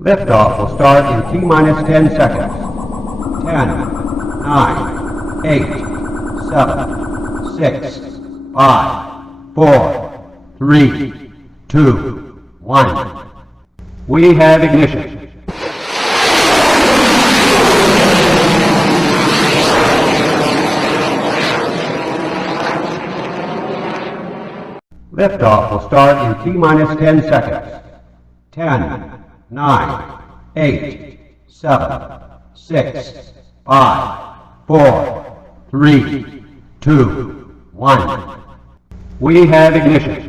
Liftoff will start in T-minus 10 seconds. 10, 9, 8, 7, 6, 5, 4, 3, 2, 1. We have ignition. Liftoff will start in T-minus 10 seconds. 10, 9, 8, 7, 6, 5, 4, 3, 2, 1. We have ignition.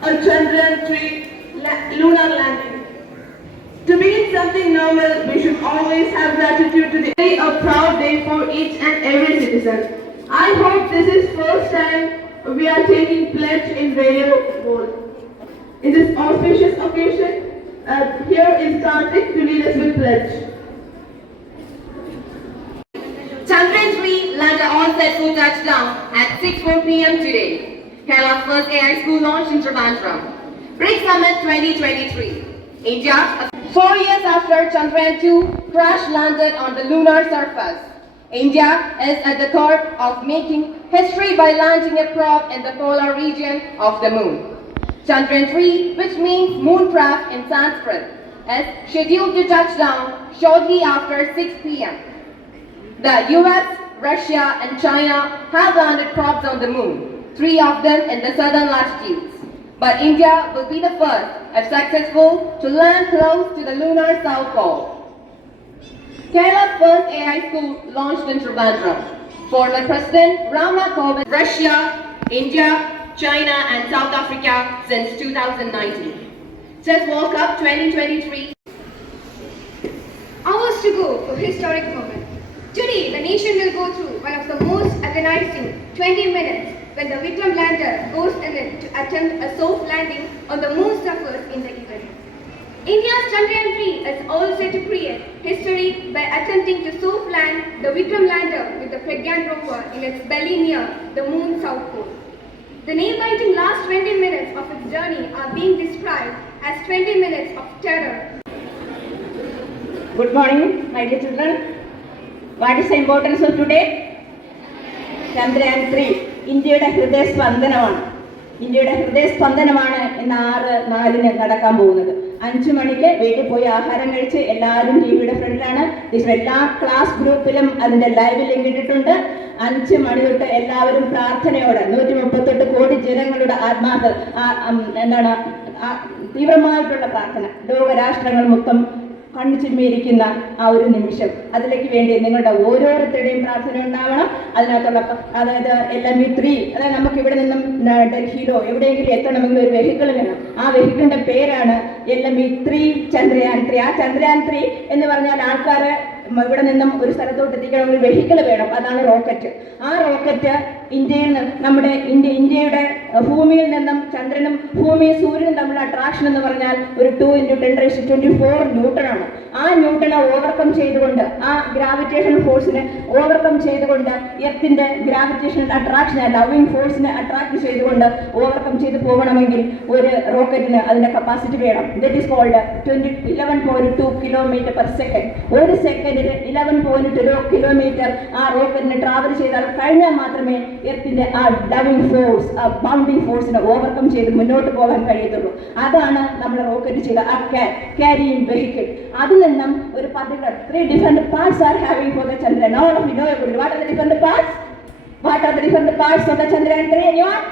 A Chandrayaan-3 lunar landing. To begin something novel, we should always have gratitude to the day, a proud day for each and every citizen. I hope this is first time we are taking pledge in Radio World. In this auspicious occasion, here is Karthik to lead us with pledge. Chandrayaan-3 lander all set for touchdown at 6:04 p.m. today. Kerala's first AI school launched in Trivandrum. BRICS Summit 2023. India, 4 years after Chandrayaan-2 crash landed on the lunar surface, India is at the core of making history by landing a probe in the polar region of the moon. Chandrayaan-3, which means mooncraft in Sanskrit, is scheduled to touch down shortly after 6 p.m. The US, Russia and China have landed probes on the moon, 3 of them in the southern latitudes. But India will be the first, if successful, to land close to the lunar south pole. Kerala's first AI school launched in Trivandrum. Former President Ramnath Kovind, Russia, India, China and South Africa since 2019. Chess World Cup 2023. Hours to go for historic moment. Today, the nation will go through one of the most agonizing 20 minutes when the Vikram lander goes in it to attempt a soft landing on the moon surface in the evening. India's Chandrayaan-3 is all set to create history by attempting to soft land the Vikram lander with the Pragyan rover in its belly near the moon's south pole. The nail-biting last 20 minutes of its journey are being described as 20 minutes of terror. Good morning, my dear children. What is the importance of today? Chandrayaan-3. ഇന്ത്യയുടെ ഹൃദയസ്പന്ദനമാണ്. ഇന്ത്യയുടെ ഹൃദയസ്പന്ദനമാണ് ഇന്ന് 6/4 നടക്കാൻ പോകുന്നത്. 5 മണിക്ക് വീട്ടിൽ പോയി ആഹാരം കഴിച്ച് എല്ലാവരും ടിവിയുടെ ഫ്രണ്ടിലാണ്. എല്ലാ ക്ലാസ് ഗ്രൂപ്പിലും അതിന്റെ ലൈവ് ലിങ്ക് ഇട്ടിട്ടുണ്ട്. 5 മണി തൊട്ട് എല്ലാവരും പ്രാർത്ഥനയോടെ 138 കോടി ജനങ്ങളുടെ തീവ്രമായിട്ടുള്ള പ്രാർത്ഥന, ലോകരാഷ്ട്രങ്ങൾ മൊത്തം കണ്ണു ചിമ്മിയിരിക്കുന്ന ആ ഒരു നിമിഷം, അതിലേക്ക് വേണ്ടി നിങ്ങളുടെ ഓരോരുത്തരുടെയും പ്രാർത്ഥന ഉണ്ടാവണം. അതിനകത്തുള്ള അതായത് LME-3, അതായത് നമുക്ക് ഇവിടെ നിന്നും ഡൽഹിയിലോ എവിടെയെങ്കിലും എത്തണമെങ്കിൽ ഒരു വെഹിക്കിൾ വേണം. ആ വെഹിക്കിളിന്റെ പേരാണ് LME-3 ചന്ദ്രയാൻ 3. ആ ചന്ദ്രയാൻ 3 എന്ന് പറഞ്ഞാൽ ആൾക്കാർ ഇവിടെ നിന്നും ഒരു സ്ഥലത്തോട്ട് എത്തിക്കണമെങ്കിൽ വെഹിക്കിൾ വേണം. അതാണ് റോക്കറ്റ്. ആ റോക്കറ്റ് ഇന്ത്യയിൽ നമ്മുടെ ഇന്ത്യയുടെ ഭൂമിയിൽ നിന്നും ചന്ദ്രനും ഭൂമിയും സൂര്യനും തമ്മിലുള്ള അട്രാക്ഷൻ എന്ന് പറഞ്ഞാൽ ഒരു 2 × 10⁴ ന്യൂട്ടനാണ്. ആ ന്യൂട്ടനെ ഓവർകം ചെയ്തുകൊണ്ട്, ആ ഗ്രാവിറ്റേഷൻ ഫോഴ്സിനെ ഓവർകം ചെയ്തുകൊണ്ട്, എർത്തിന്റെ ഗ്രാവിറ്റേഷൻ അട്രാക്ഷൻ ലവിങ് ഫോഴ്സിനെ അട്രാക്ട് ചെയ്തുകൊണ്ട് ഓവർകം ചെയ്ത് പോകണമെങ്കിൽ ഒരു റോക്കറ്റിന് അതിന്റെ കപ്പാസിറ്റി വേണം. That is called 11.2 km/s. ഒരു സെക്കൻഡിൽ 11.2 കിലോമീറ്റർ ആ റോക്കറ്റിന് ട്രാവൽ ചെയ്താൽ കഴിഞ്ഞാൽ മാത്രമേ എർത്തിന്റെ ആ ലവിങ് ഫോഴ്സ്, ആ ബൗണ്ടിങ് ഫോഴ്സിനെ ഓവർകം ചെയ്ത് മുന്നോട്ട് പോകാൻ കഴിയത്തുള്ളൂ. അതാണ് നമ്മുടെ റോക്കറ്റ് ചെയ്ത ആ ക്യാരിയിങ് വെഹിക്കിൾ. അതിൽ നിന്നും ഒരു പർട്ടിക്കുലർ 3 different parts are having for the Chandrayaan. All of you know about it. What are the different parts? What are the different parts of the Chandrayaan 3? Anyone?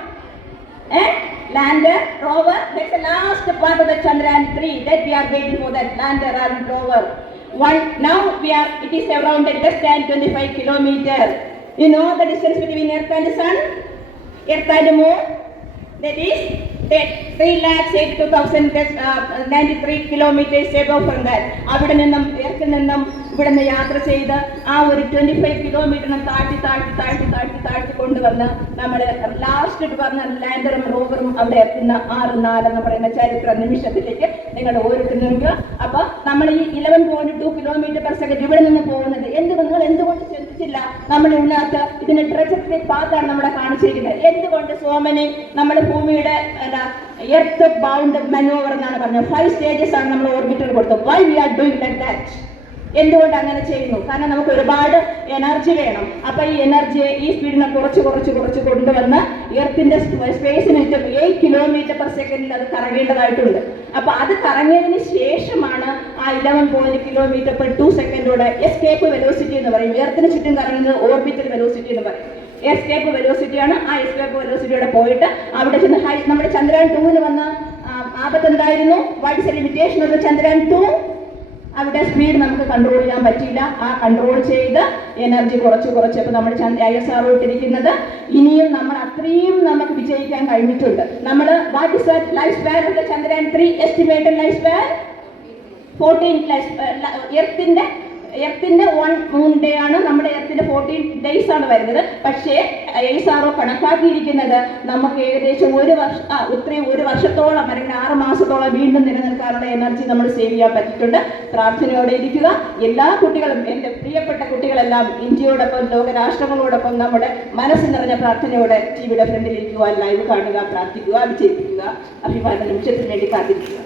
Lander, rover. That's the last part of the Chandrayaan 3 that we are waiting for, that lander and rover. Now it is around less than 25 kilometers. You know the distance between Earth and the Sun? Earth and the Moon? That is 3,08,293 kilometers above from that. അവിടെ നിന്നും എർത്തിൽ നിന്നും ഇവിടെ നിന്ന് യാത്ര ചെയ്ത് ആ ഒരു 25 കിലോമീറ്ററിനെ താഴ്ത്തി കൊണ്ടുവന്ന് നമ്മൾ ലാസ്റ്റ് പറഞ്ഞ ലാൻഡറും റോവറും അവിടെ എത്തുന്ന 6-4 എന്ന് പറയുന്ന ചരിത്ര നിമിഷത്തിലേക്ക് നിങ്ങൾ ഓരോരുത്തരും നോക്കുക. അപ്പൊ നമ്മൾ ഈ 11.2 km/s ഇവിടെ നിന്ന് പോകുന്നത് എന്തുകൊണ്ട് ചിന്തിച്ചില്ല? നമ്മൾ ഇതിനകത്ത് ഇതിന്റെ ട്രജക്ടറി പാത്താണ് നമ്മളെ കാണിച്ചിരിക്കുന്നത്. എന്തുകൊണ്ട് സോമനെ നമ്മൾ ഭൂമിയുടെ എർത്ത് ബൗണ്ട് മാനോവർ എന്നാണ് പറഞ്ഞത്. 5 stages ആണ് നമ്മൾ ഓർബിറ്റർ കൊടുത്തത്. Why we are doing like that? എന്തുകൊണ്ട് അങ്ങനെ ചെയ്യുന്നു? കാരണം നമുക്ക് ഒരുപാട് എനർജി വേണം. അപ്പൊ ഈ എനർജിയെ ഈ സ്പീഡിനെ കുറച്ച് കൊണ്ടുവന്ന് എർത്തിന്റെ സ്പേസിന് 8 km/s അത് കറങ്ങേണ്ടതായിട്ടുണ്ട്. അപ്പൊ അത് കറങ്ങിയതിന് ശേഷമാണ് ആ 11 km/2 എസ്കേപ്പ് വെലോസിറ്റി എന്ന് പറയും. എർത്തിന് ചുറ്റും കറങ്ങുന്നത് ഓർബിറ്റൽ വെലോസിറ്റി എന്ന് പറയും. എസ്കേപ്പ് വെലോസിറ്റിയാണ്. ആ എസ്കേപ്പ് വെലോസിറ്റിയോടെ പോയിട്ട് അവിടെ ചെന്ന് നമ്മുടെ ചന്ദ്രയാൻ 2 വന്ന ആപത്ത് എന്തായിരുന്നു? What is the limitation of the Chandrayaan 2? അവിടെ സ്പീഡ് നമുക്ക് കൺട്രോൾ ചെയ്യാൻ പറ്റിയില്ല. ആ കൺട്രോൾ ചെയ്ത് എനർജി കുറച്ച് ഇപ്പൊ നമ്മൾ ISRO ഇട്ടിരിക്കുന്നത് ഇനിയും നമ്മൾ അത്രയും നമുക്ക് വിജയിക്കാൻ കഴിഞ്ഞിട്ടുണ്ട്. നമ്മൾ what is the life span of the Chandrayaan 3? Estimated life span 14 എർത്തിന്റെ 1 moon day ആണ്. നമ്മുടെ എർത്തിന്റെ 14 days ആണ് വരുന്നത്. പക്ഷേ ISRO കണക്കാക്കിയിരിക്കുന്നത് നമുക്ക് ഏകദേശം ഒരു വർഷത്തോളം അല്ലെങ്കിൽ 6 മാസത്തോളം വീണ്ടും നിലനിൽക്കാനുള്ള എനർജി നമ്മൾ സേവ് ചെയ്യാൻ പറ്റിയിട്ടുണ്ട്. പ്രാർത്ഥനയോടെ ഇരിക്കുക. എല്ലാ കുട്ടികളും, എൻ്റെ പ്രിയപ്പെട്ട കുട്ടികളെല്ലാം ഇന്ത്യയോടൊപ്പം ലോകരാഷ്ട്രങ്ങളോടൊപ്പം നമ്മുടെ മനസ്സ് നിറഞ്ഞ പ്രാർത്ഥനയോടെ ടിവിയുടെ ഫ്രണ്ടിൽ ഇരിക്കുക, ലൈവ് കാണുക, പ്രാർത്ഥിക്കുക, വിജയിപ്പിക്കുക. അഭിമാന നിമിഷത്തിന് വേണ്ടി കാത്തിരിക്കുക.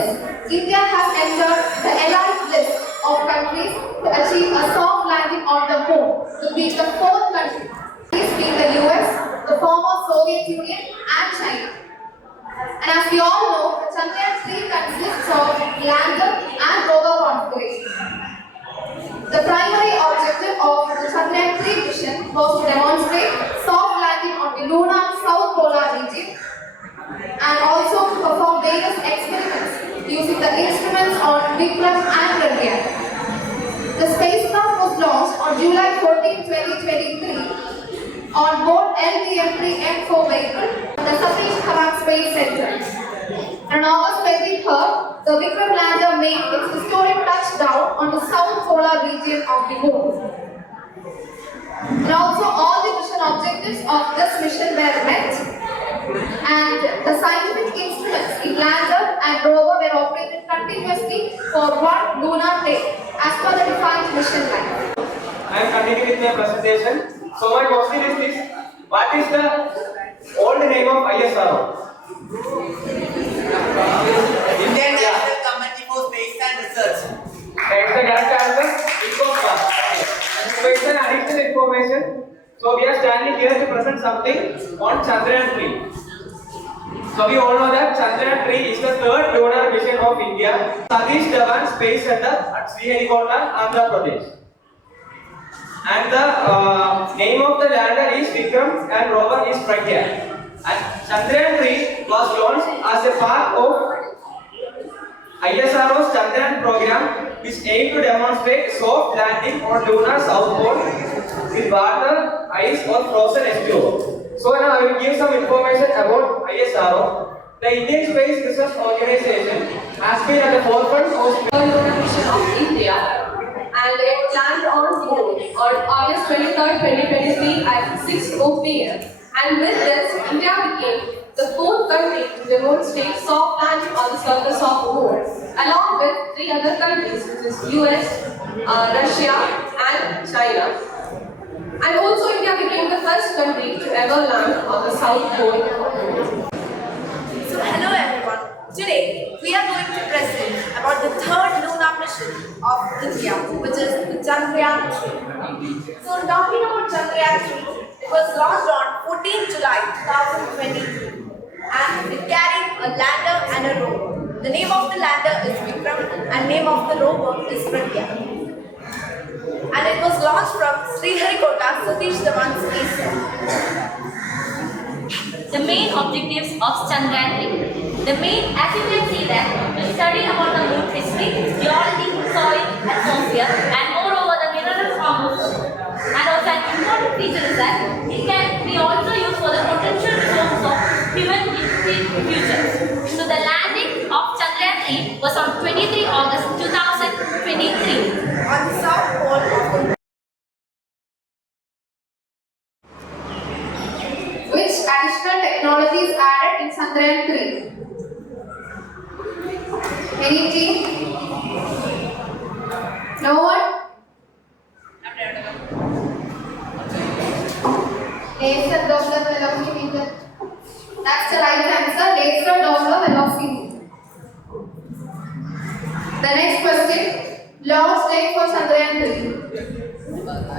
this, India has entered the elite list of countries to achieve a soft landing on the moon, to be the fourth country, these being the US, the former Soviet Union and China. And as we all know, Chandrayaan 3 consists of lander and rover configuration. The primary objective of the Chandrayaan 3 mission was to demonstrate soft landing on the lunar south polar region and also to perform various experiments using the instruments on Vikram and Pragyan. The spacecraft was launched on July 14, 2023 on board LTM-3M4 vehicle at the Satish Dhawan Space Center. On August 23rd, the Vikram lander made its historic touchdown on the south polar region of the moon. And also all the mission objectives of this mission were met, and the scientific instruments in lander and rover were operated continuously for one lunar day as per the defined mission line. I am continuing with my presentation. So my question is this: what is the old name of ISRO? Indian National Committee for Space and Research. That is the correct answer. ISRO. So it's an additional information. So we are standing here to present something on Chandrayaan 3. So we all know that Chandrayaan 3 is the third lunar mission of India. Satish Dhawan Space Center at Sriharikota, Andhra Pradesh. And the name of the lander is Vikram and rover is Pragyan. And Chandrayaan 3 was launched as a part of ISRO's Chandrayaan program, which aimed to demonstrate soft landing on lunar south pole with water, ice or frozen H2O. So now I will give some information about ISRO. The Indian Space Research Organization has been at the forefront of lunar mission of India, and it landed on moon on August 23rd, 2023 at 6:04 p.m. And with this, India became the fourth country to demonstrate soft landing on the surface of the moon, along with 3 other countries, which is US, Russia, and China. And also, India became the first country to ever land on the south pole of the moon. So hello everyone. Today we are going to present about the third lunar mission of India, which is the Chandrayaan 3. So talking about Chandrayaan 3, it was launched on 14 July 2023 and it carried a lander and a rover. The name of the lander is Vikram and name of the rover is Pragyan. And it was launched from Sriharikota Satish Dhawan Space Center. The main objectives of Chandrayaan 3. The main, as you can see that, to study about the moon history, geology, soil, atmosphere, and moreover the mineral composition. And also an important feature is that it can be also used for the potential resources of human in future. So the landing of Chandrayaan 3 was on 23 August 2023 on the south pole of the moon. Which additional technologies added in Chandrayaan 3? Any team? No one? Laser Doppler velocimeter. That's the right answer. Laser Doppler velocimeter. The next question. Launch date for Chandrayaan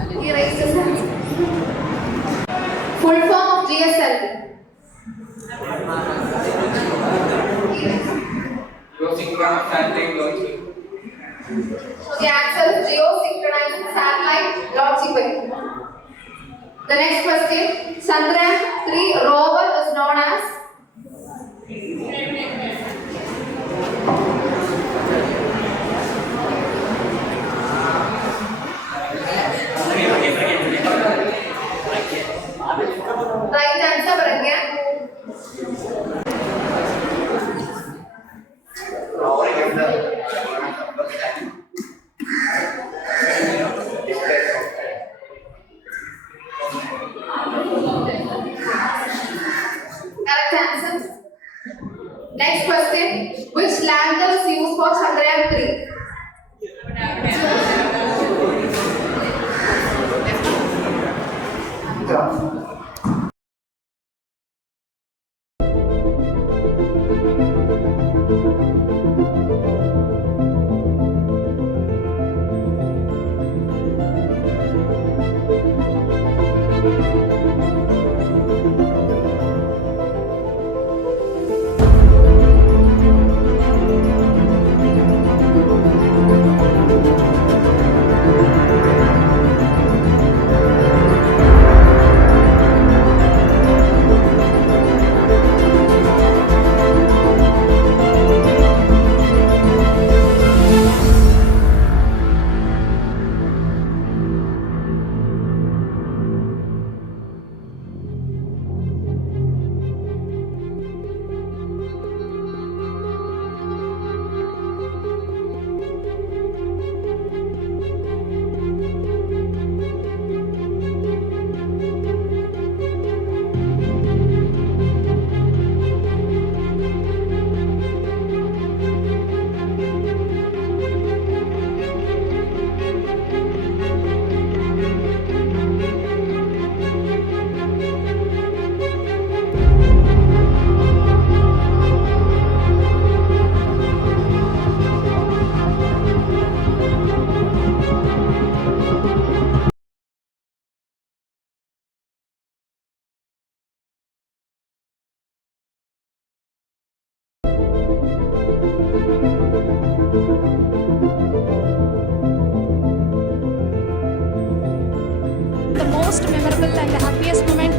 3. He raised his hand. Full form of GSLV. Geosynchronous satellite launching. So the answer is geosynchronized satellite launching vehicle. The next question. Chandrayaan 3 rover is known as right answer Pragyan. Correct answer. Next question. Which lander is used for Chandrayaan 3? most memorable and happiest moment